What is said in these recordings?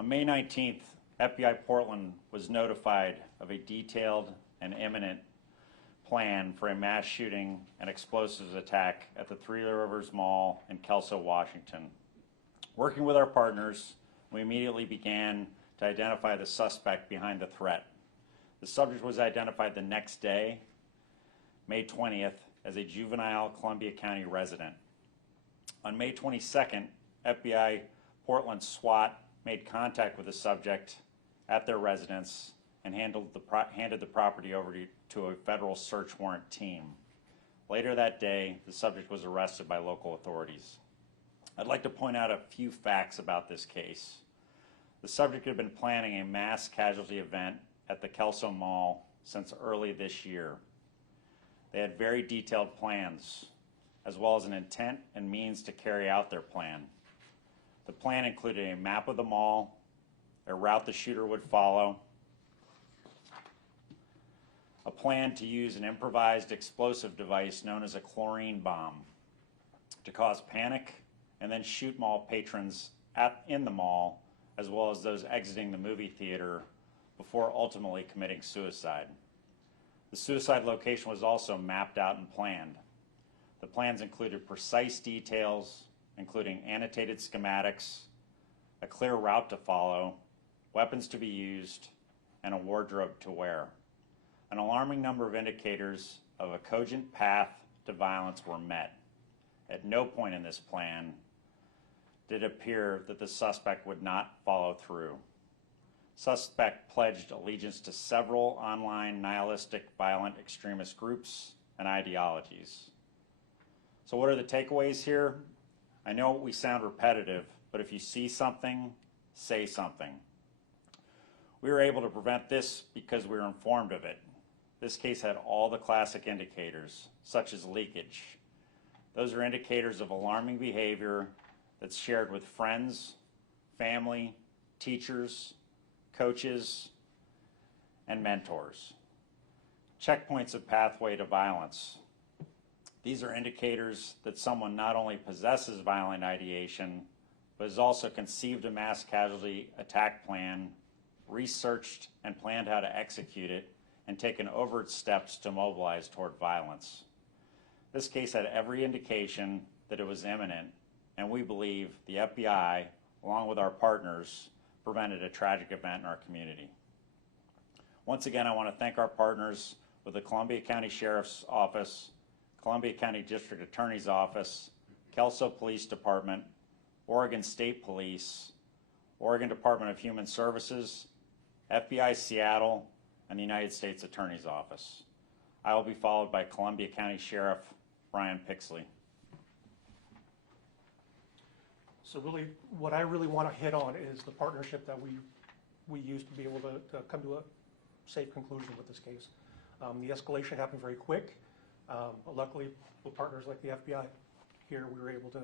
On May 19th, FBI Portland was notified of a detailed and imminent plan for a mass shooting and explosives attack at the Three Rivers Mall in Kelso, Washington. Working with our partners, we immediately began to identify the suspect behind the threat. The subject was identified the next day, May 20th, as a juvenile Columbia County resident. On May 22nd, FBI Portland SWAT made contact with the subject at their residence and handed the property over to a federal search warrant team. Later that day, the subject was arrested by local authorities. I'd like to point out a few facts about this case. The subject had been planning a mass casualty event at the Kelso Mall since early this year. They had very detailed plans, as well as an intent and means to carry out their plan. The plan included a map of the mall, a route the shooter would follow, a plan to use an improvised explosive device known as a chlorine bomb to cause panic and then shoot mall patrons in the mall, as well as those exiting the movie theater, before ultimately committing suicide. The suicide location was also mapped out and planned. The plans included precise details, including annotated schematics, a clear route to follow, weapons to be used, and a wardrobe to wear. An alarming number of indicators of a cogent path to violence were met. At no point in this plan did it appear that the suspect would not follow through. Suspect pledged allegiance to several online nihilistic violent extremist groups and ideologies. So what are the takeaways here? I know we sound repetitive, but if you see something, say something. We were able to prevent this because we were informed of it. This case had all the classic indicators, such as leakage. Those are indicators of alarming behavior that's shared with friends, family, teachers, coaches, and mentors. Checkpoints of pathway to violence. These are indicators that someone not only possesses violent ideation, but has also conceived a mass casualty attack plan, researched and planned how to execute it, and taken overt steps to mobilize toward violence. This case had every indication that it was imminent, and we believe the FBI, along with our partners, prevented a tragic event in our community. Once again, I want to thank our partners with the Columbia County Sheriff's Office, Columbia County District Attorney's Office, Kelso Police Department, Oregon State Police, Oregon Department of Human Services, FBI Seattle, and the United States Attorney's Office. I will be followed by Columbia County Sheriff Brian Pixley. So really, what I really want to hit on is the partnership that we used to be able to come to a safe conclusion with this case. The escalation happened very quick. But luckily, with partners like the FBI here, we were able to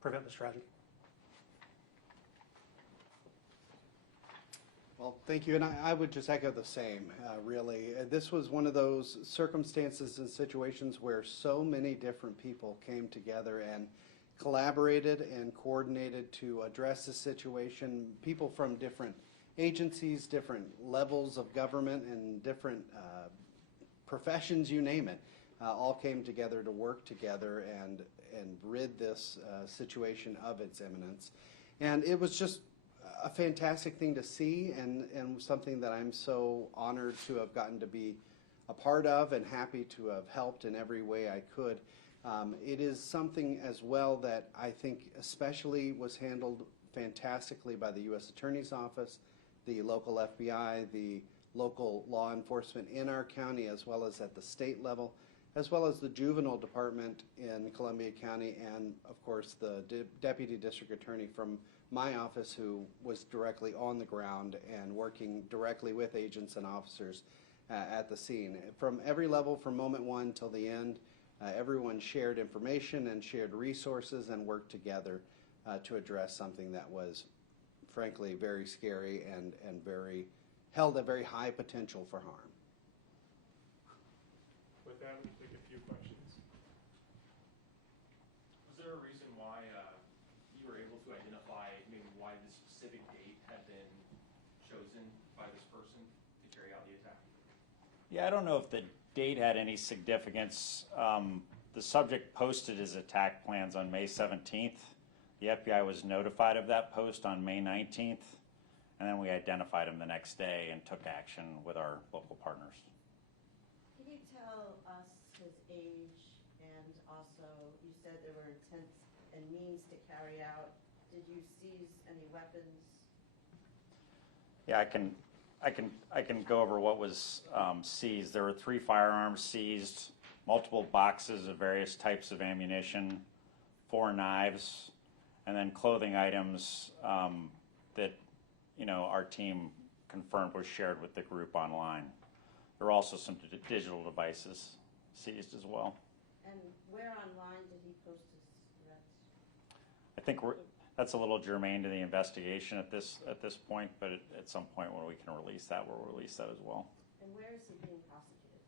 prevent this tragedy. Well, thank you, and I would just echo the same, really. This was one of those circumstances and situations where so many different people came together and collaborated and coordinated to address the situation. People from different agencies, different levels of government, and different professions, you name it, all came together to work together and rid this situation of its imminence. And it was just a fantastic thing to see, and something that I'm so honored to have gotten to be a part of and happy to have helped in every way I could. It is something as well that I think especially was handled fantastically by the U.S. Attorney's Office, the local FBI, the local law enforcement in our county, as well as at the state level, as well as the juvenile department in Columbia County, and of course the deputy district attorney from my office, who was directly on the ground and working directly with agents and officers at the scene. From every level, from moment one till the end, everyone shared information and shared resources and worked together to address something that was frankly very scary and held a very high potential for harm. With that, we'll take a few questions. Was there a reason why you were able to identify maybe why the specific date had been by this person to carry out the attack? Yeah, I don't know if the date had any significance. The subject posted his attack plans on May 17th. The FBI was notified of that post on May 19th, and then we identified him the next day and took action with our local partners. Can you tell us his age, and also you said there were intents and means to carry out? Did you seize any weapons? Yeah, I can go over what was seized. There were 3 firearms seized, multiple boxes of various types of ammunition, 4 knives, and then clothing items that our team confirmed was shared with the group online. There were also some digital devices seized as well. And where online did he post his threats? I think that's a little germane to the investigation at this point, but at some point when we can release that, we'll release that as well. And where is he being prosecuted?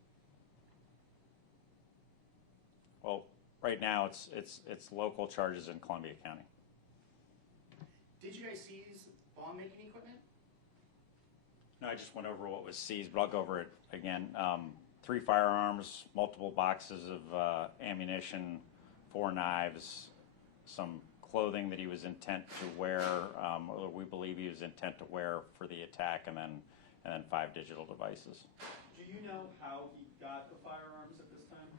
Well, right now it's local charges in Columbia County. Did you guys seize bomb-making equipment? No, I just went over what was seized, but I'll go over it again. 3 firearms, multiple boxes of ammunition, 4 knives, some clothing that he was intent to wear, or we believe he was intent to wear for the attack, and then 5 digital devices. Do you know how he got the firearms at this time,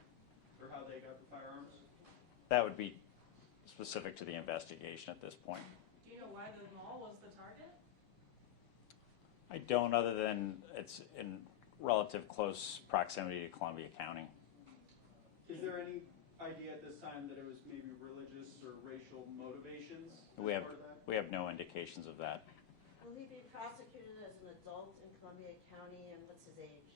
or how they got the firearms? That would be specific to the investigation at this point. Do you know why the mall was the target? I don't, other than it's in relative close proximity to Columbia County. Is there any idea at this time that it was maybe religious or racial motivations? We as part of that? have no indications of that. Will he be prosecuted as an adult in Columbia County, and what's his age?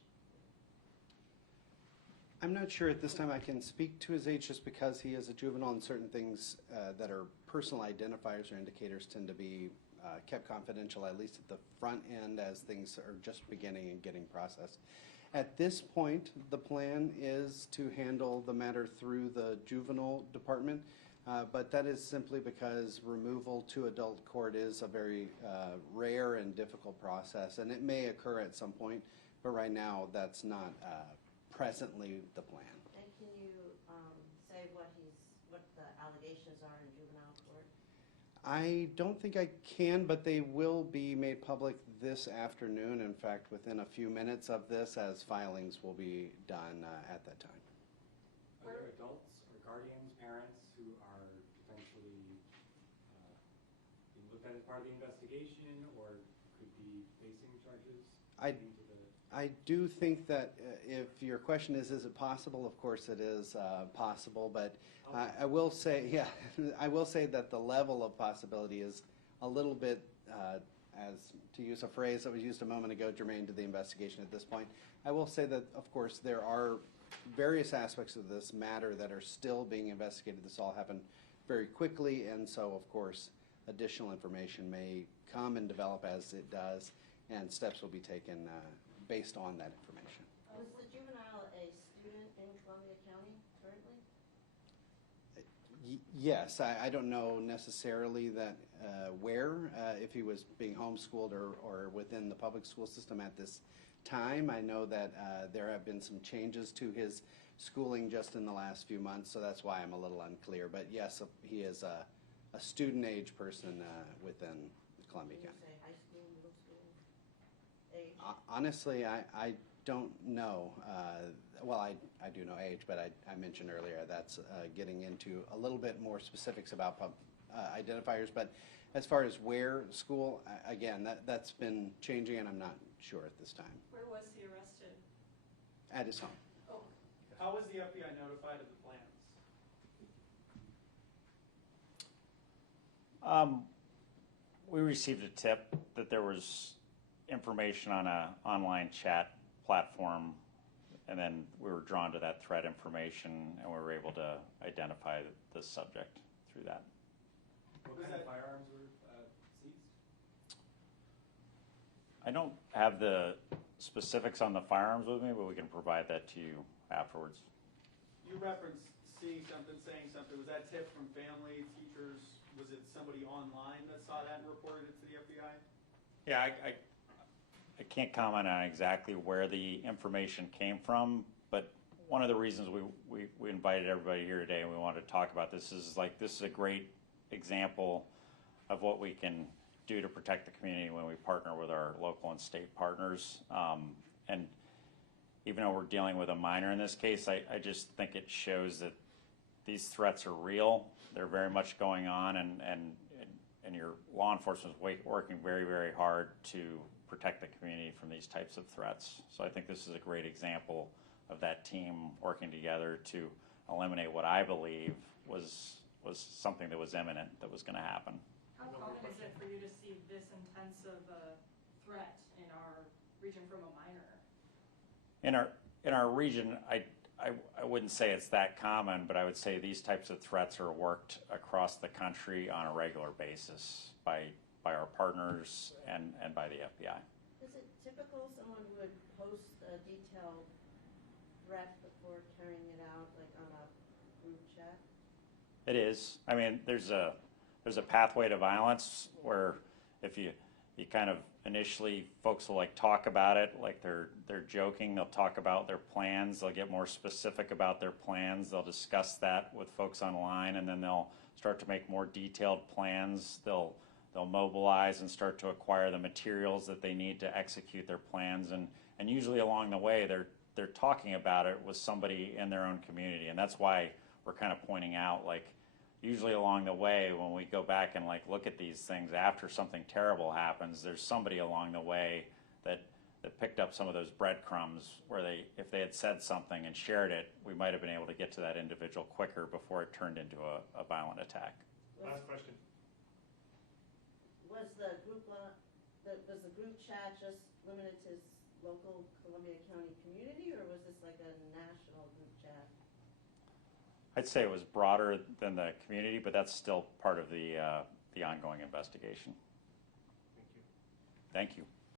I'm not sure at this time I can speak to his age just because he is a juvenile, and certain things that are personal identifiers or indicators tend to be kept confidential, at least at the front end, as things are just beginning and getting processed. At this point, the plan is to handle the matter through the juvenile department, but that is simply because removal to adult court is a very rare and difficult process, and it may occur at some point, but right now that's not presently the plan. And can you say what the allegations are in juvenile court? I don't think I can, but they will be made public this afternoon. In fact, within a few minutes of this, as filings will be done at that time. Are there adults or guardians, parents who are potentially being looked at as part of the investigation or could be facing charges? I do think that if your question is it possible? Of course it is possible, but I will say, yeah, I will say that the level of possibility is a little bit, as to use a phrase that was used a moment ago, germane to the investigation at this point. I will say that, of course, there are various aspects of this matter that are still being investigated. This all happened very quickly, and so, of course, additional information may come and develop as it does, and steps will be taken based on that information. Was the juvenile a student in Columbia County currently? Yes, I don't know necessarily that where, if he was being homeschooled or within the public school system at this time. I know that there have been some changes to his schooling just in the last few months, so that's why I'm a little unclear. But yes, he is a student age person within Columbia Can you County. say high school, middle school, age? Honestly, I don't know. Well, I do know age, but I mentioned earlier that's getting into a little bit more specifics about identifiers. But as far as where school, again, that's been changing, and I'm not sure at this time. Where was he arrested? At his home. Oh, How was the FBI notified of the plans? We received a tip that there was information on an online chat platform, and then we were drawn to that threat information, and we were able to identify the subject through that. What kind of firearms were seized? I don't have the specifics on the firearms with me, but we can provide that to you afterwards. You referenced seeing something, saying something. Was that tip from family, teachers? Was it somebody online that saw that and reported it to the FBI? Yeah, I can't comment on exactly where the information came from, but one of the reasons we invited everybody here today and we wanted to talk about this is this is a great example of what we can do to protect the community when we partner with our local and state partners. And even though we're dealing with a minor in this case, I just think it shows that these threats are real. They're very much going on, and your law enforcement is working very, very hard to protect the community from these types of threats. So I think this is a great example of that team working together to eliminate what I believe was something that was imminent, that was going to happen. How common is it for you to see this intense of a threat in our region from a minor? In our region, I wouldn't say it's that common, but I would say these types of threats are worked across the country on a regular basis by our partners and by the FBI. Is it typical someone would post a detailed threat before carrying it out, like on a group chat? It is. I mean, there's a pathway to violence where if you kind of initially folks will talk about it, they're joking, they'll talk about their plans, they'll get more specific about their plans, they'll discuss that with folks online, and then they'll start to make more detailed plans. They'll mobilize and start to acquire the materials that they need to execute their plans, and usually along the way they're talking about it with somebody in their own community, and that's why we're kind of pointing out usually along the way when we go back and look at these things after something terrible happens, there's somebody along the way that picked up some of those breadcrumbs where if they had said something and shared it, we might have been able to get to that individual quicker before it turned into a violent attack. Last question. Was the group chat just limited to local Columbia County community, or was this like a national group chat? I'd say it was broader than the community, but that's still part of the ongoing investigation. Thank you. Thank you.